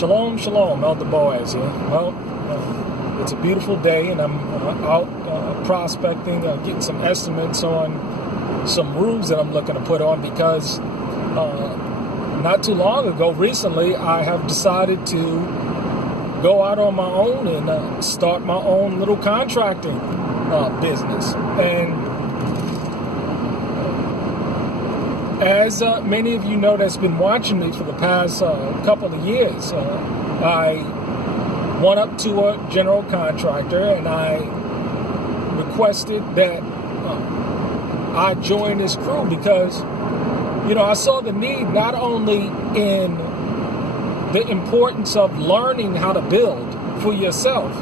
Shalom, shalom, Elder Boaz here. Well, it's a beautiful day, and I'm out prospecting, getting some estimates on some roofs that I'm looking to put on because not too long ago, recently, I have decided to go out on my own and start my own little contracting business. And as many of you know that's been watching me for the past couple of years, I went up to a general contractor and I requested that I join this crew because, I saw the need not only in the importance of learning how to build for yourself,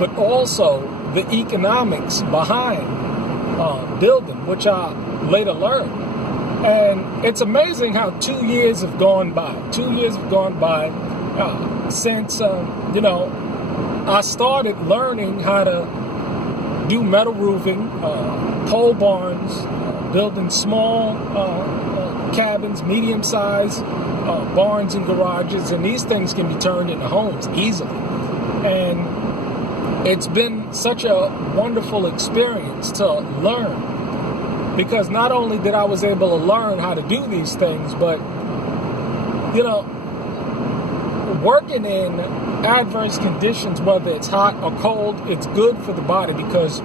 but also the economics behind building, which I later learned. And it's amazing how 2 years have gone by. 2 years have gone by since, I started learning how to do metal roofing, pole barns, building small cabins, medium-sized barns and garages, and these things can be turned into homes easily. And it's been such a wonderful experience to learn. Because not only did I was able to learn how to do these things, but, working in adverse conditions, whether it's hot or cold, it's good for the body because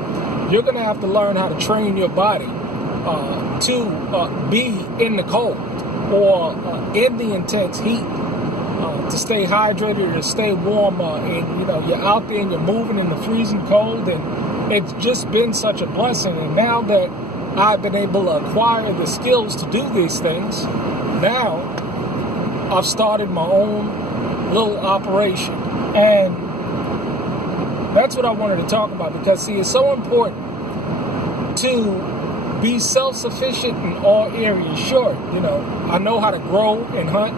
you're going to have to learn how to train your body to be in the cold or in the intense heat, to stay hydrated, to stay warm, and, you're out there and you're moving in the freezing cold, and it's just been such a blessing. And now that I've been able to acquire the skills to do these things, now I've started my own little operation. And that's what I wanted to talk about because, see, it's so important to be self-sufficient in all areas. Sure, I know how to grow and hunt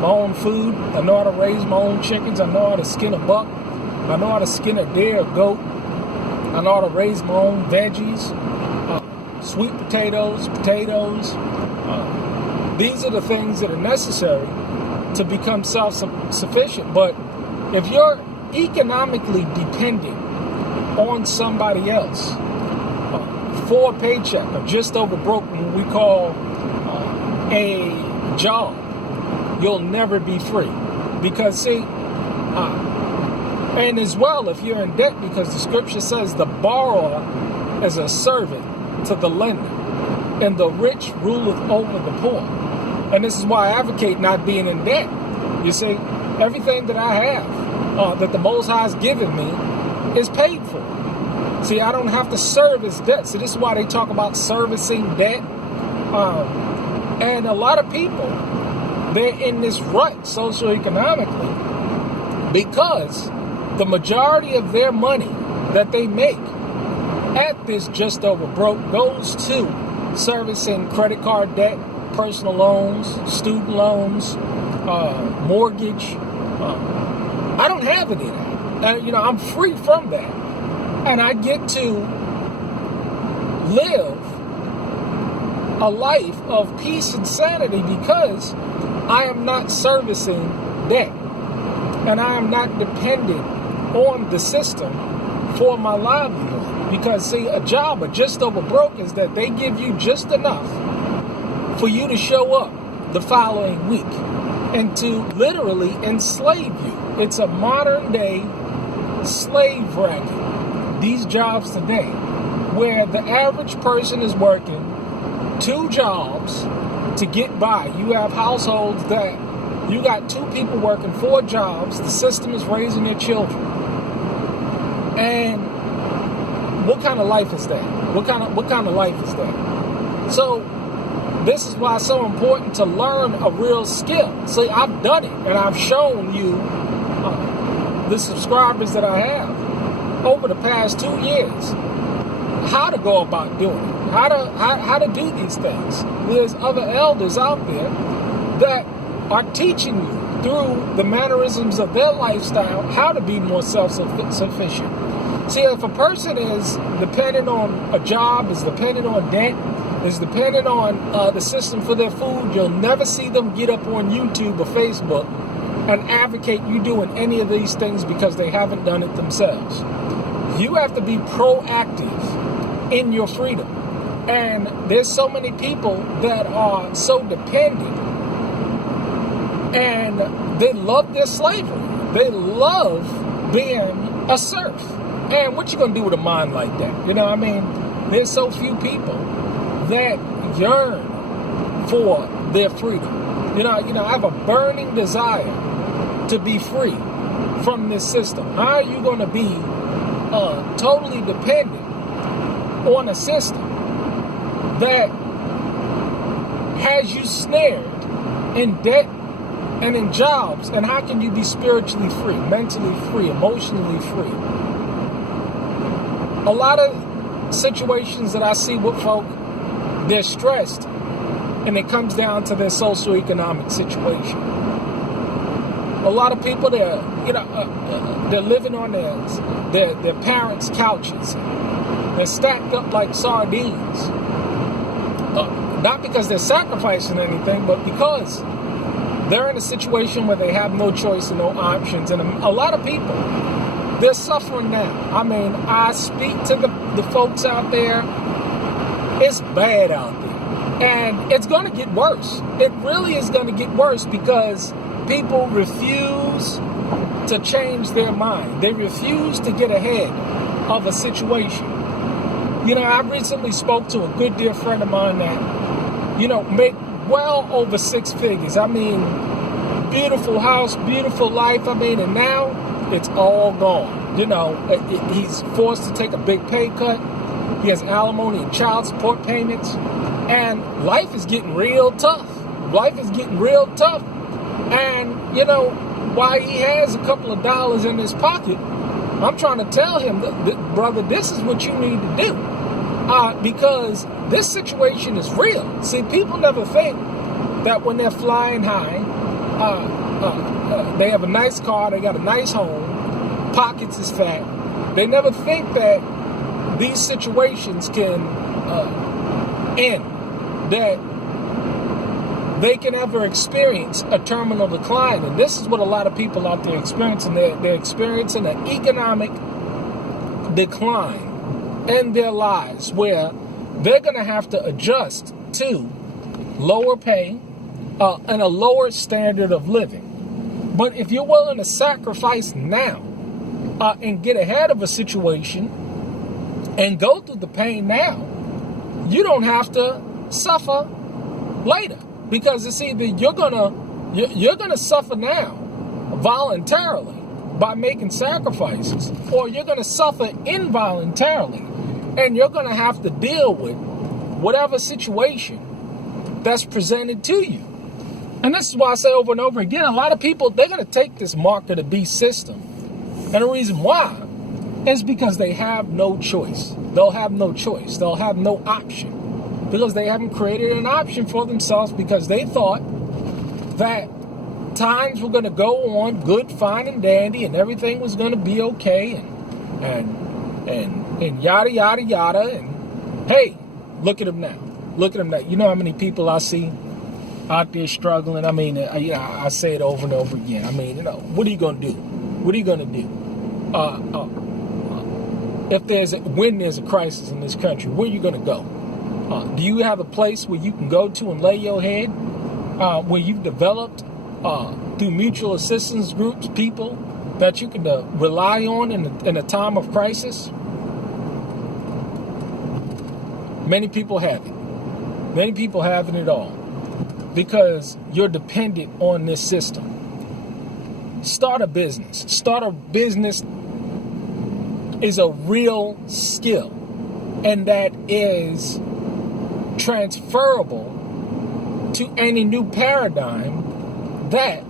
my own food. I know how to raise my own chickens. I know how to skin a buck. I know how to skin a deer or goat. I know how to raise my own veggies. Sweet potatoes. These are the things that are necessary to become self-sufficient. But if you're economically dependent on somebody else for a paycheck or just over broke, what we call a job, you'll never be free. Because, see, and as well, if you're in debt, because the scripture says the borrower is a servant to the lender, and the rich ruleth over the poor. And this is why I advocate not being in debt. You see, everything that I have, that the Most High has given me, is paid for. See, I don't have to service debt. So this is why they talk about servicing debt. And a lot of people, they're in this rut socioeconomically because the majority of their money that they make at this just over broke goes to servicing credit card debt, personal loans, student loans, mortgage. I don't have any of that. I'm free from that. And I get to live a life of peace and sanity because I am not servicing debt. And I am not dependent on the system for my livelihood. Because, see, a job of just over broke is that they give you just enough for you to show up the following week and to literally enslave you. It's a modern day slave racket, these jobs today, where the average person is working 2 jobs to get by. You have households that you got 2 people working 4 jobs. The system is raising their children. And what kind of life is that? What kind of life is that? So this is why it's so important to learn a real skill. See, I've done it, and I've shown you, the subscribers that I have over the past 2 years, how to go about doing it, how to do these things. There's other elders out there that are teaching you through the mannerisms of their lifestyle how to be more self-sufficient. See, if a person is dependent on a job, is dependent on debt, is dependent on the system for their food, you'll never see them get up on YouTube or Facebook and advocate you doing any of these things because they haven't done it themselves. You have to be proactive in your freedom. And there's so many people that are so dependent, and they love their slavery. They love being a serf. And what you gonna do with a mind like that? You know, I mean, there's so few people that yearn for their freedom. You know, I have a burning desire to be free from this system. How are you gonna be totally dependent on a system that has you snared in debt and in jobs? And how can you be spiritually free, mentally free, emotionally free? A lot of situations that I see with folk, they're stressed, and it comes down to their socioeconomic situation. A lot of people, they're living on their parents' couches. They're stacked up like sardines. Not because they're sacrificing anything, but because they're in a situation where they have no choice and no options. And a lot of people, they're suffering now. I mean, I speak to the folks out there. It's bad out there. And it's going to get worse. It really is going to get worse because people refuse to change their mind. They refuse to get ahead of a situation. You know, I recently spoke to a good dear friend of mine that, make well over 6 figures. I mean, beautiful house, beautiful life. I mean, and now it's all gone. You know, he's forced to take a big pay cut. He has alimony and child support payments. And life is getting real tough. Life is getting real tough. And, while he has a couple of dollars in his pocket, I'm trying to tell him, that, brother, this is what you need to do. Because this situation is real. See, people never think that when they're flying high, they have a nice car, they got a nice home, pockets is fat. They never think that these situations can end, that they can ever experience a terminal decline. And this is what a lot of people out there experiencing. They're experiencing an economic decline in their lives where they're going to have to adjust to lower pay and a lower standard of living. But if you're willing to sacrifice now and get ahead of a situation and go through the pain now, you don't have to suffer later. Because it's either you're gonna suffer now voluntarily by making sacrifices, or you're gonna suffer involuntarily, and you're gonna have to deal with whatever situation that's presented to you. And this is why I say over and over again, a lot of people, they're gonna take this mark of the beast system, and the reason why is because they have no choice. They'll have no choice. They'll have no option. Because they haven't created an option for themselves, because they thought that times were going to go on good, fine, and dandy, and everything was going to be okay, and yada, yada, yada. And hey, look at them now. Look at them now. You know how many people I see out there struggling? I mean, I say it over and over again. I mean, what are you going to do? What are you going to do? When there's a crisis in this country, where are you going to go? Do you have a place where you can go to and lay your head? Where you've developed through mutual assistance groups, people that you can rely on in a time of crisis? Many people have it. Many people haven't it all because you're dependent on this system. Start a business. Start a business is a real skill, and that is transferable to any new paradigm that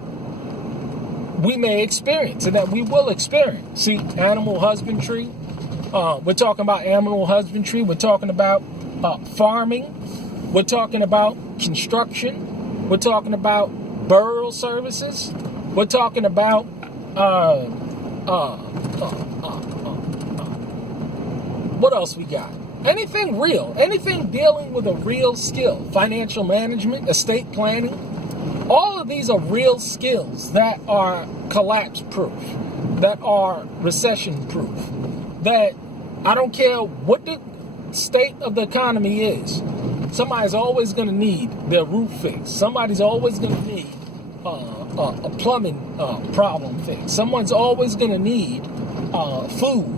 we may experience and that we will experience. See, animal husbandry, we're talking about animal husbandry, we're talking about farming, we're talking about construction, we're talking about burial services, we're talking about what else we got? Anything real, anything dealing with a real skill, financial management, estate planning, All of these are real skills that are collapse proof, that are recession proof, that I don't care what the state of the economy is, somebody's always going to need their roof fixed. Somebody's always going to need a plumbing problem fixed. Someone's always going to need food.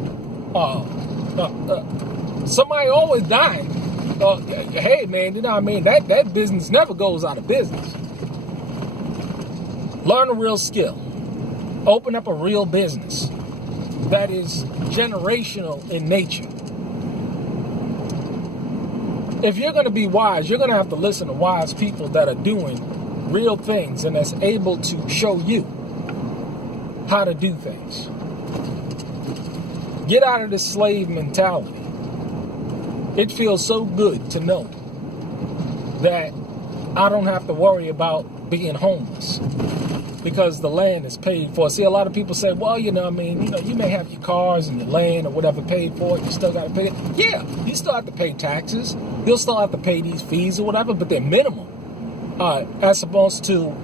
Somebody always dying. Hey, man, you know what I mean? That business never goes out of business. Learn a real skill. Open up a real business that is generational in nature. If you're going to be wise, you're going to have to listen to wise people that are doing real things and that's able to show you how to do things. Get out of this slave mentality. It feels so good to know that I don't have to worry about being homeless because the land is paid for. See, a lot of people say, well, you may have your cars and your land or whatever paid for it. You still got to pay it. Yeah, you still have to pay taxes. You'll still have to pay these fees or whatever, but they're minimum. As opposed to,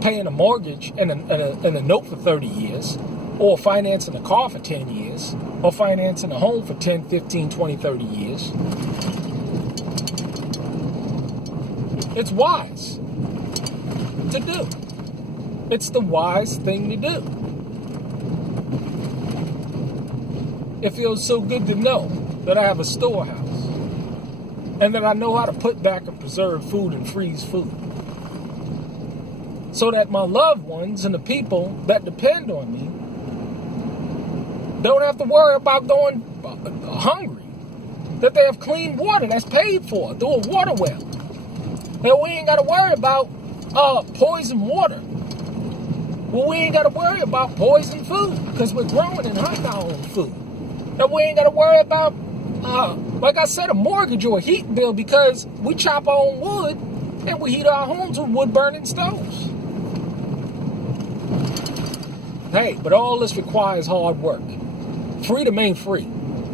paying a mortgage and a note for 30 years, or financing a car for 10 years, or financing a home for 10, 15, 20, 30 years. It's wise to do. It's the wise thing to do. It feels so good to know that I have a storehouse and that I know how to put back and preserve food and freeze food so that my loved ones and the people that depend on me don't have to worry about going hungry, that they have clean water that's paid for through a water well, that we ain't got to worry about poison water. Well, we ain't got to worry about poison food because we're growing and hunting our own food. And we ain't got to worry about, like I said, a mortgage or a heat bill because we chop our own wood and we heat our homes with wood-burning stoves. Hey, but all this requires hard work. Freedom ain't free.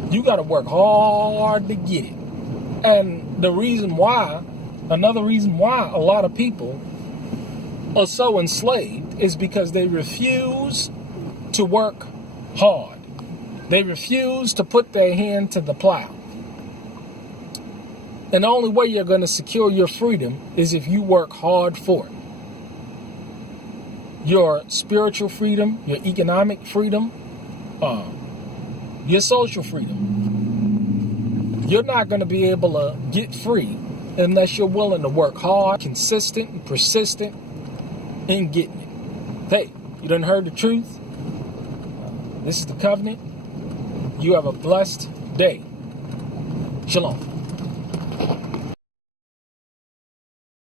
You got to work hard to get it. And another reason why a lot of people are so enslaved is because they refuse to work hard. They refuse to put their hand to the plow. And the only way you're going to secure your freedom is if you work hard for it. Your spiritual freedom, your economic freedom, your social freedom. You're not going to be able to get free unless you're willing to work hard, consistent, and persistent in getting it. Hey, you done heard the truth? This is the covenant. You have a blessed day. Shalom.